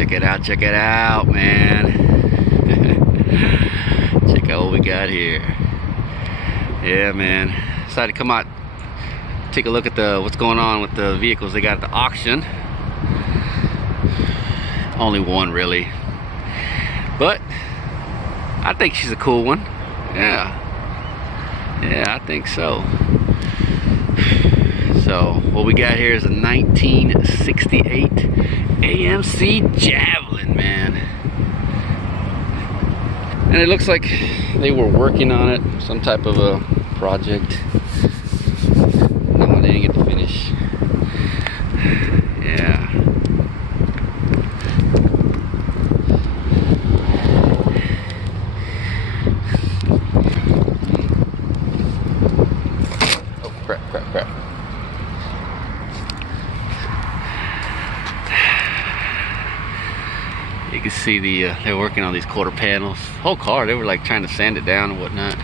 Check it out, man. Check out what we got here. Yeah, man. Decided to come out, take a look at what's going on with the vehicles they got at the auction. Only one really, but I think she's a cool one. Yeah, I think so. So what we got here is a 1968 AMC Javelin, man. And it looks like they were working on it, some type of a project. No, they didn't get to finish. Yeah. Oh, crap. You can see they're working on these quarter panels. Whole car, they were like trying to sand it down and whatnot.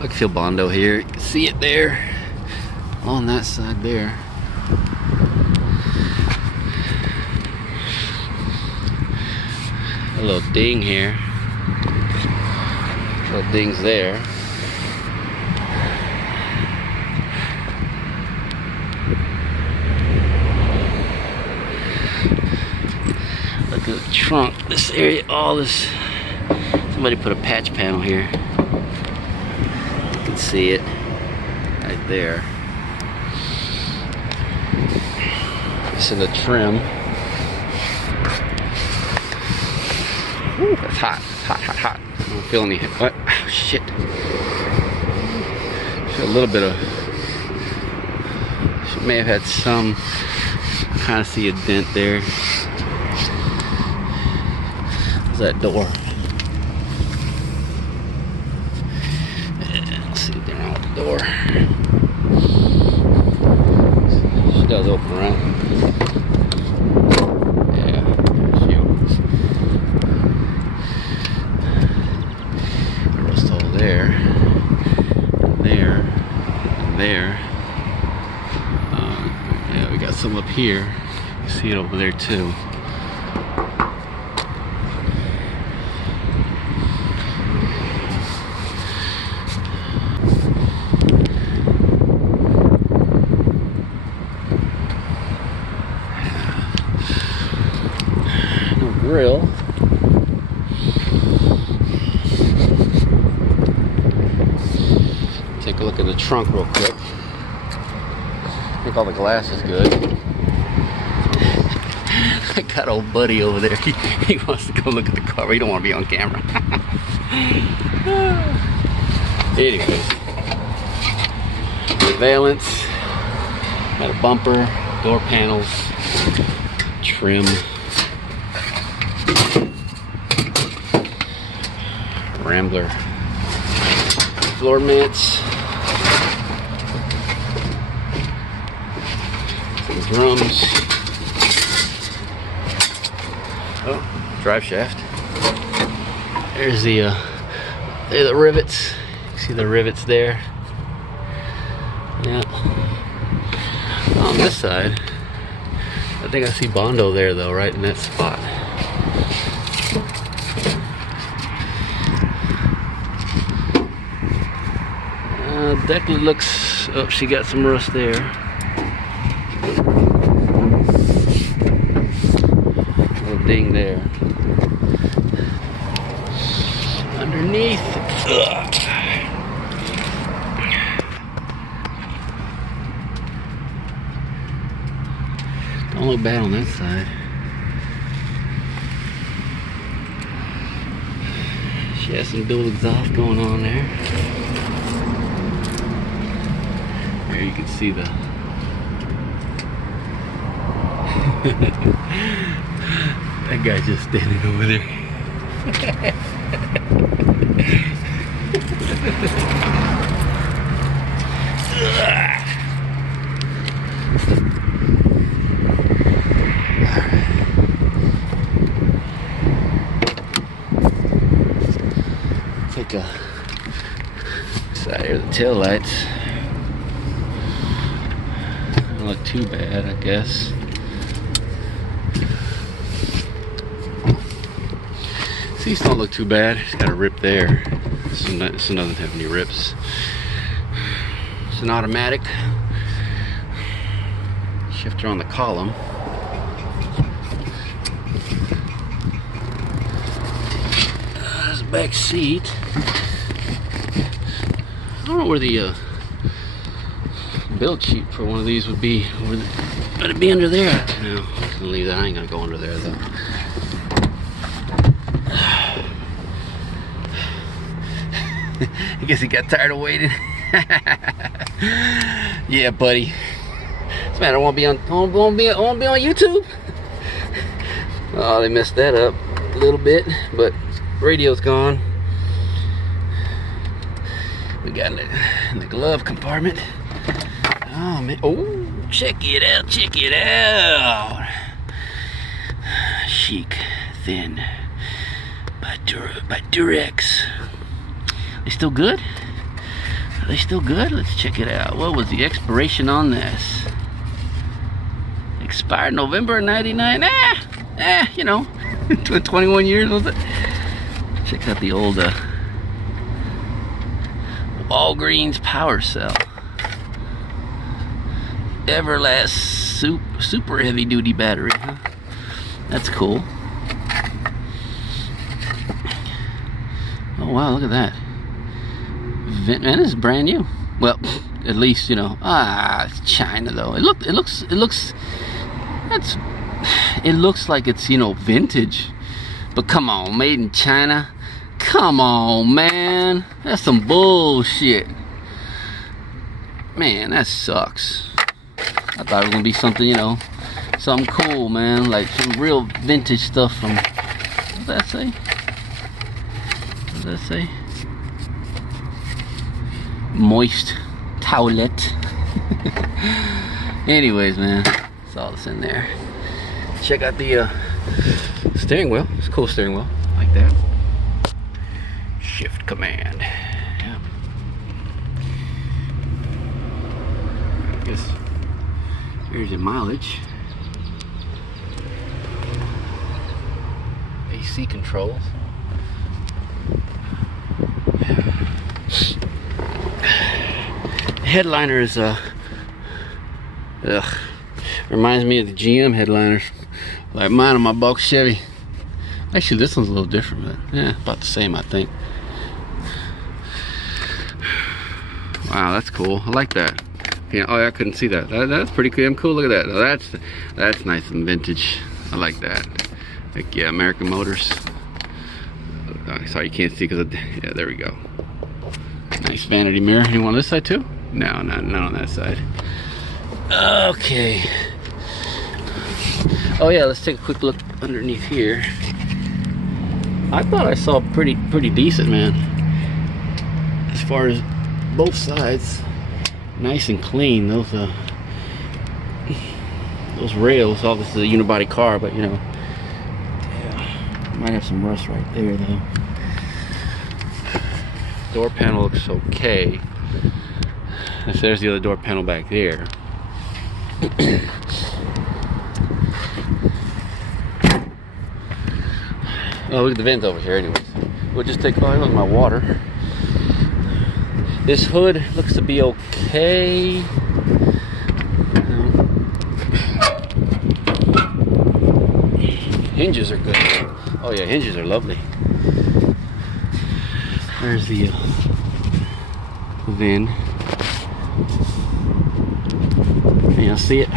I can feel Bondo here. You can see it there on that side there. A little ding here. Little dings there. Look at the trunk. This area, all this. Somebody put a patch panel here. You can see it right there. This is the trim. Ooh, that's hot. Hot. I don't feel any. What? Oh, shit. Feel a little bit of. She may have had some. Kind of see a dent there. What's that door? Yeah, let's see if they're on the door. She does open, right? Yeah, she opens. The rust hole there, there. Yeah, we got some up here. You see it over there too. No grill. Take a look at the trunk real quick. I think all the glass is good. I got old buddy over there. He wants to go look at the car, but he don't want to be on camera. Anyways, valance, got a bumper, door panels, trim, Rambler, floor mats, some drums. Oh, drive shaft. There's the rivets. You see the rivets there? Yeah. On this side, I think I see Bondo there though, right in that spot. Definitely looks. Oh, she got some rust there. Little ding there. Underneath. Ugh. Don't look bad on that side. She has some dual exhaust going on there. There you can see the that guy's just standing over there. Side here, the tail lights. Don't look too bad, I guess. Seats don't look too bad. It's got a rip there. This one doesn't have any rips. It's an automatic. Shifter on the column. There's the back seat. I don't know where the build sheet for one of these would be. Would it be under there? No, I'm gonna leave that. I ain't gonna go under there though. I guess he got tired of waiting. Yeah, buddy. This man, I won't be on YouTube. Oh, they messed that up a little bit, but radio's gone. We got in the glove compartment. Oh man! Oh, check it out! Check it out! Chic, thin, by Durex. They still good? Are they still good? Let's check it out. What was the expiration on this? Expired November '99. You know, 21 years was it? Check out the old Walgreens power cell. Everlast super heavy duty battery, huh? That's cool. Oh wow, look at that. Man, this is brand new. Well, at least, you know. It's China though. It looks like it's, you know, vintage. But come on, made in China. Come on, man. That's some bullshit. Man, that sucks. I thought it was gonna be something, you know, something cool, man. Like some real vintage stuff from, what does that say? What does that say? Moist towelette. Anyways, man, that's all that's in there. Check out the steering wheel. It's a cool steering wheel, like that. Shift command. Yeah. I guess here's your mileage. AC controls. Headliner is reminds me of the GM headliners, like mine on my bulk Chevy. Actually, this one's a little different, but yeah, about the same, I think. Wow, that's cool. I like that. Yeah. Oh, I couldn't see that. That's pretty damn cool. Look at that. That's nice and vintage. I like that. Like, yeah, American Motors. Sorry, you can't see because yeah, there we go. Nice vanity mirror. You want this side too? No, not on that side. Okay. Oh yeah, let's take a quick look underneath here. I thought I saw pretty decent, man. As far as both sides, nice and clean. Those rails. Obviously, a unibody car, but you know, yeah, might have some rust right there though. Door panel looks okay. So there's the other door panel back there. Oh, look at the vents over here. Anyways, we'll just take. Oh, look at my water. This hood looks to be okay. Hinges are good. Oh yeah, hinges are lovely. There's the VIN. Can y'all see it?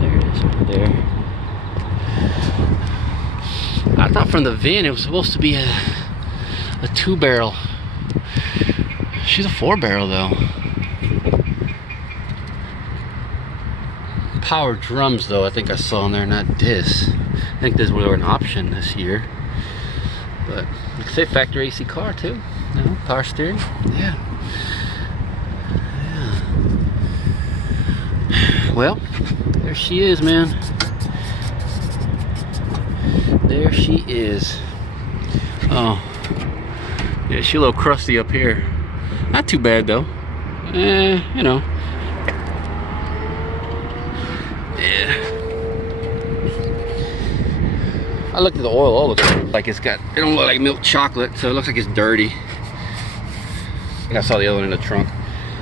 There it is, over there. I thought from the VIN it was supposed to be a 2-barrel. She's a 4-barrel though. Power drums though, I think I saw in there, not this. I think this were an option this year. But you can say factory AC car too. You know, power steering. Yeah. Well, there she is, man. There she is. Oh, Yeah, she's a little crusty up here. Not too bad though. You know. Yeah. I looked at the oil. Oil looks like it don't look like milk chocolate, so it looks like it's dirty. I think I saw the other one in the trunk.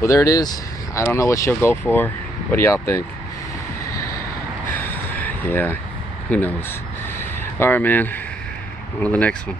Well, there it is. I don't know what she'll go for. What do y'all think? Yeah, who knows? All right, man. On to the next one.